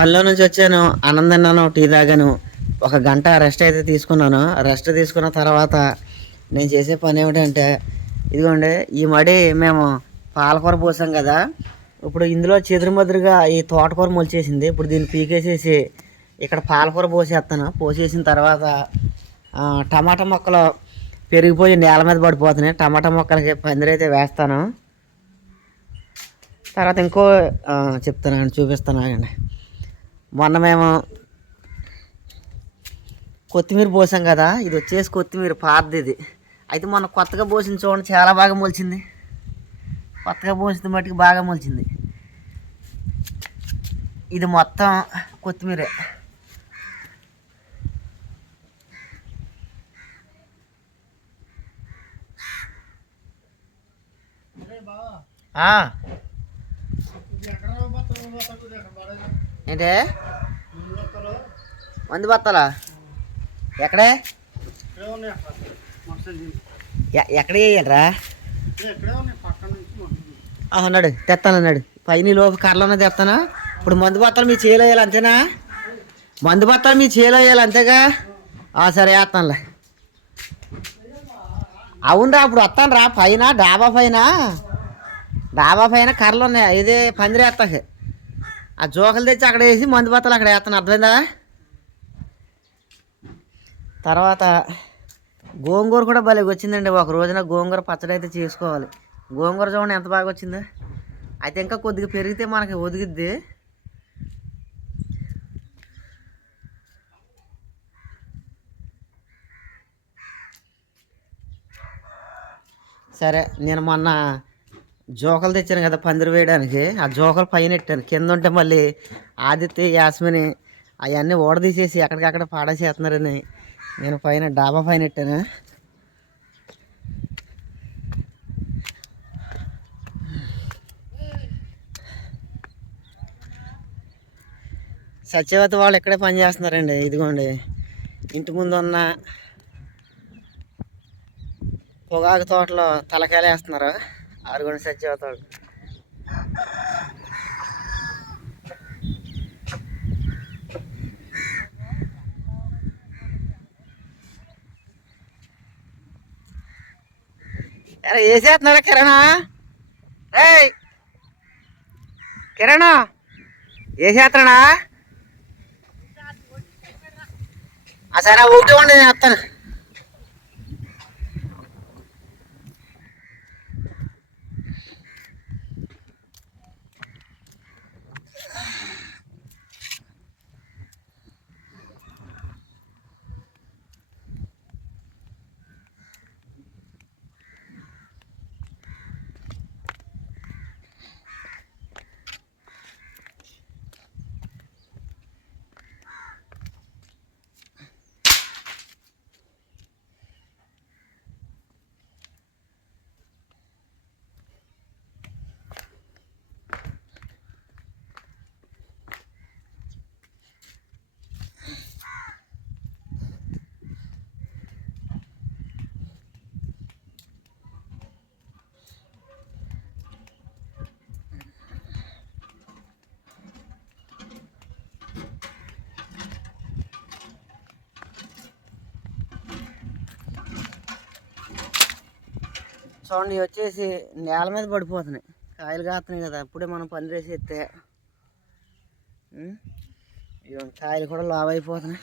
పనిలో నుంచి వచ్చాను అన్నం టీ తాగాను. ఒక గంట రెస్ట్ అయితే తీసుకున్నాను. రెస్ట్ తీసుకున్న తర్వాత నేను చేసే పని ఏమిటంటే ఇదిగోండి ఈ మడి మేము పాలకూర పోసాం కదా. ఇప్పుడు ఇందులో చెదురుమదురుగా ఈ తోటకూర మొలిచేసింది. ఇప్పుడు దీన్ని పీకేసేసి ఇక్కడ పాలకూర పోసేస్తాను. పోసేసిన తర్వాత టమాటా మొక్కలు పెరిగిపోయి నేల మీద పడిపోతున్నాయి. టమాటా మొక్కలకి పందిరైతే వేస్తాను. తర్వాత ఇంకో చెప్తాను చూపిస్తాను ఆగండి. మొన్న మేము కొత్తిమీర పోసాం కదా ఇది వచ్చేసి కొత్తిమీర పాతది ఇది. అయితే మొన్న కొత్తగా పోసిన చూడండి చాలా బాగా మొలిచింది. కొత్తగా పోసిన మట్టుకు బాగా మొలిచింది. ఇది మొత్తం కొత్తిమీరే. ఆ. ఏంటే? మంది బత్తాలా? ఎక్కడే? ఎ- ఎక్కడ వేయాలరా అన్నాడు తెస్తాను అన్నాడు. పైన లోపు కర్రలోనే తెస్తానా ఇప్పుడు మందు బత్తాలు మీ చేలో వేయాలి అంతేనా? మందు బత్తాలు మీ చేలో వేయాలి అంతేగా? ఆ, సరే వేస్తానులే అవునరా ఇప్పుడు వస్తాను రా పైన డాబా పైన. డాబా పైన కర్రలు ఉన్నాయి. ఇదే పందిరి ఆ జోకలు తెచ్చి అక్కడ వేసి మందు బత్తాలు అక్కడ వేస్తాను. అర్థమైందా? తర్వాత గోంగూర కూడా భలే వచ్చిందండి. ఒక రోజున గోంగూర పచ్చడి అయితే చేసుకోవాలి. గోంగూర చూడండి ఎంత బాగా వచ్చిందో. అయితే ఇంకా కొద్దిగా పెరిగితే మనకి ఒదిగిద్ది. సరే నేను మొన్న జోకలు తెచ్చాను కదా పందిరి వేయడానికి. ఆ జోకలు పైన ఎట్టాను. కింద ఉంటే మళ్ళీ ఆదిత్య యాస్మిని అవన్నీ ఓడదీసేసి ఎక్కడికక్కడ పాడేసేస్తున్నారని నేను పైన డాబా పైన ఎట్టాను. సత్యవతి వాళ్ళు ఇక్కడే పని చేస్తున్నారండి. ఇదిగోండి. ఇంటి ముందు ఉన్న పొగాకు తోటలో తలకాయలు వేస్తున్నారు. ఆరు సత్యవతి వాళ్ళు అరే వేసేస్తున్నారా కిరణా? రే కిరణా! వేసేస్తున్నాడా సరే ఒకటి ఉండి నేను వస్తాను. చూడండి వచ్చేసి నేల మీద పడిపోతున్నాయి. కాయలు కాస్తున్నాయి కదా అప్పుడే మనం పని చేసి ఎత్తే కాయలు కూడా లావ్ అయిపోతున్నాయి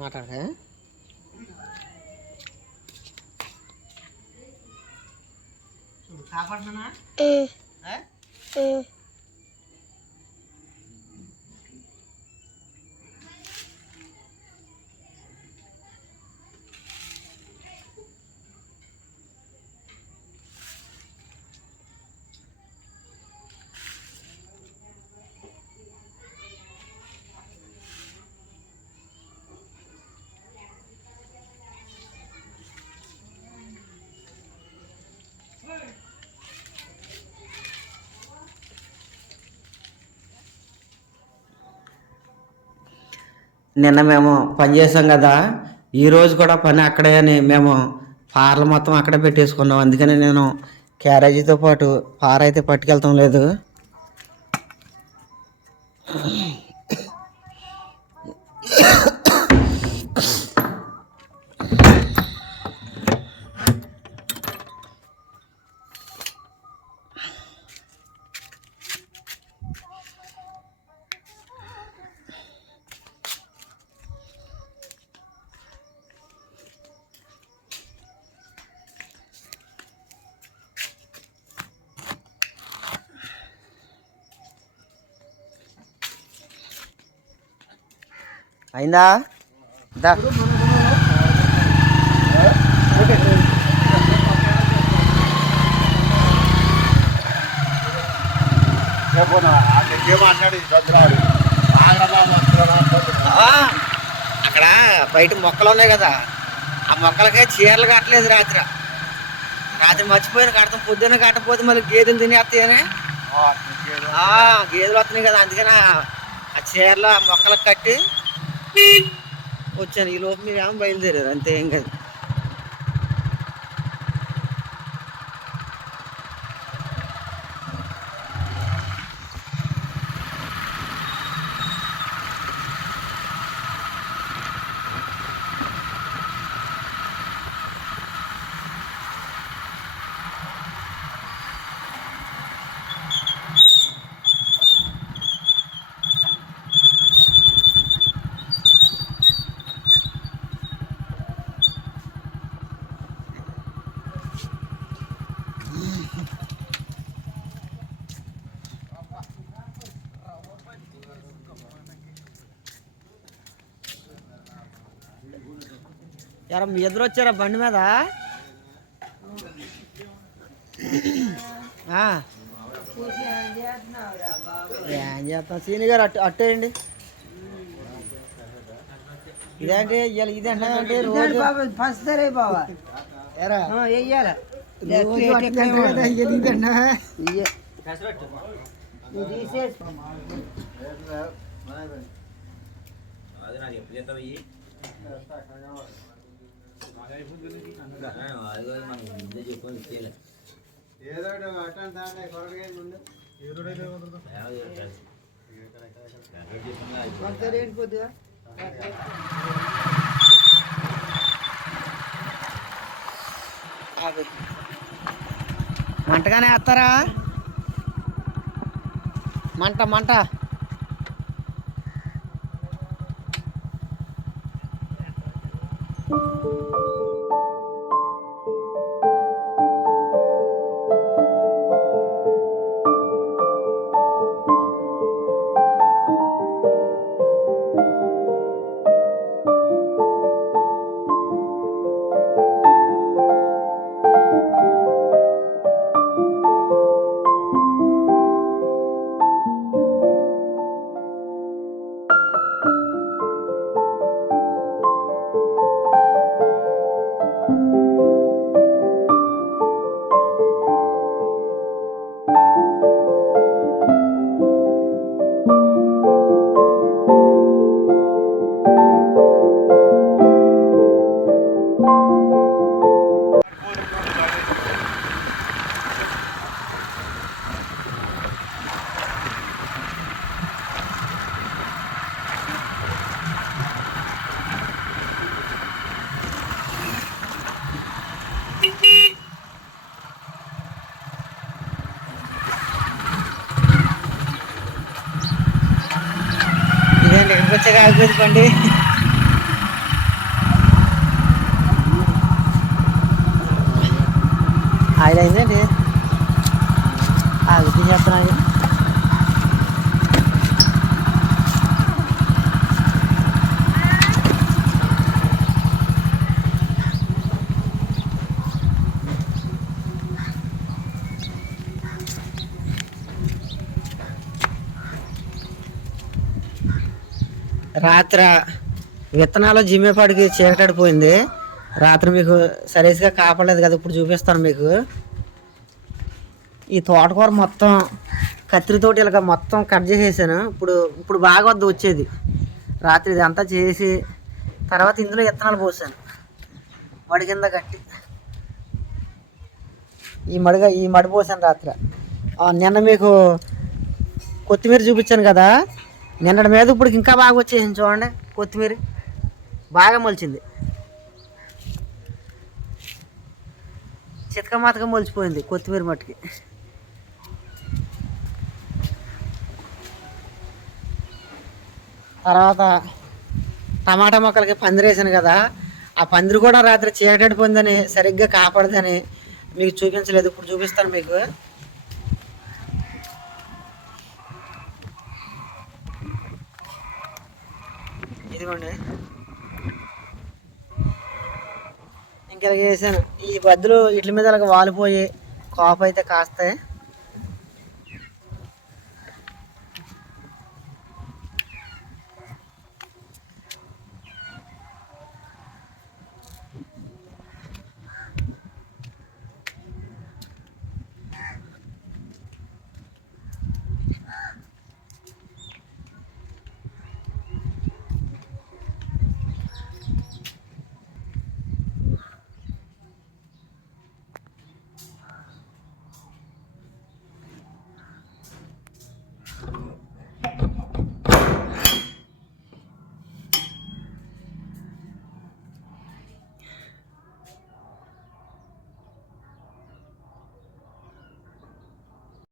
మాట్లాడక కాపాడుతున్నా నిన్న మేము పని చేసాం కదా ఈరోజు కూడా పని అక్కడే అని మేము పార్లు మొత్తం అక్కడే పెట్టేసుకున్నాం. అందుకని నేను క్యారేజీతో పాటు పార అయితే పట్టుకెళ్తాం లేదు. అయిందా? దా. అక్కడ బయట మొక్కలు ఉన్నాయి కదా. ఆ మొక్కలకే చీరలు కట్టలేదు రాత్రి. రాత్రి మర్చిపోయిన కడతాం. పొద్దున్న కట్టకపోతే మళ్ళీ గేదెలు తినేస్తాయని. గేదెలు. వస్తున్నాయి కదా అందుకని ఆ- ఆ చీరలు ఆ మొక్కలకు కట్టి వచ్చాను. ఈ లోపు మీరు ఏమో బయలుదేరారు. అంతే ఏం కదా. ఎరా మీ ఇద్దరు వచ్చారా బండి మీద? ఆ. ఏం చేస్తాం సీని గారు అట్టు అట్టేయండి ఇదేంటి? ఇవాళ ఇదేంటే అంటే రోజు పసరే బావా ఎరా. వెయ్యాల రోజు అట్టిదంటే మంటగానే వేస్తారా మంట మంట చూడండి వచ్చే కాకపోతే ఆయిల్ అయిందండి ఆగుతూ చేస్తున్నాను రాత్ర విత్తనాలు జిమ్మేపాటికి చీకటడిపోయింది రాత్రి మీకు సరిగ్గా కాపలేదు కదా ఇప్పుడు చూపిస్తాను మీకు. ఈ తోటకూర మొత్తం కత్తిరితోటి ఇలాగ మొత్తం కట్ చేసేసాను. ఇప్పుడు ఇప్పుడు బాగా వద్ద వచ్చేది. రాత్రి ఇదంతా చేసి తర్వాత ఇందులో విత్తనాలు పోసాను. మడి కింద కట్టి. ఈ మడిగా ఈ మడి పోసాను రాత్రి. నిన్న మీకు కొత్తిమీర చూపించాను కదా నిన్నటి మీద ఇప్పుడు ఇంకా బాగా వచ్చేసింది చూడండి కొత్తిమీర. బాగా మొలిచింది. చితక మాతక మొలిచిపోయింది కొత్తిమీర మట్టుకి. తర్వాత టమాటా మొక్కలకి పందిరేసాను కదా ఆ పందిరి కూడా రాత్రి చీకటడిపోయిందని సరిగ్గా కాపాడదని మీకు చూపించలేదు. ఇప్పుడు చూపిస్తాను మీకు. ఇదిగోండి ఇంక ఇలాగ ఈ బద్దులు ఇట్ల మీద ఇలాగ వాలిపోయి కాపు అయితే కాస్తాయి.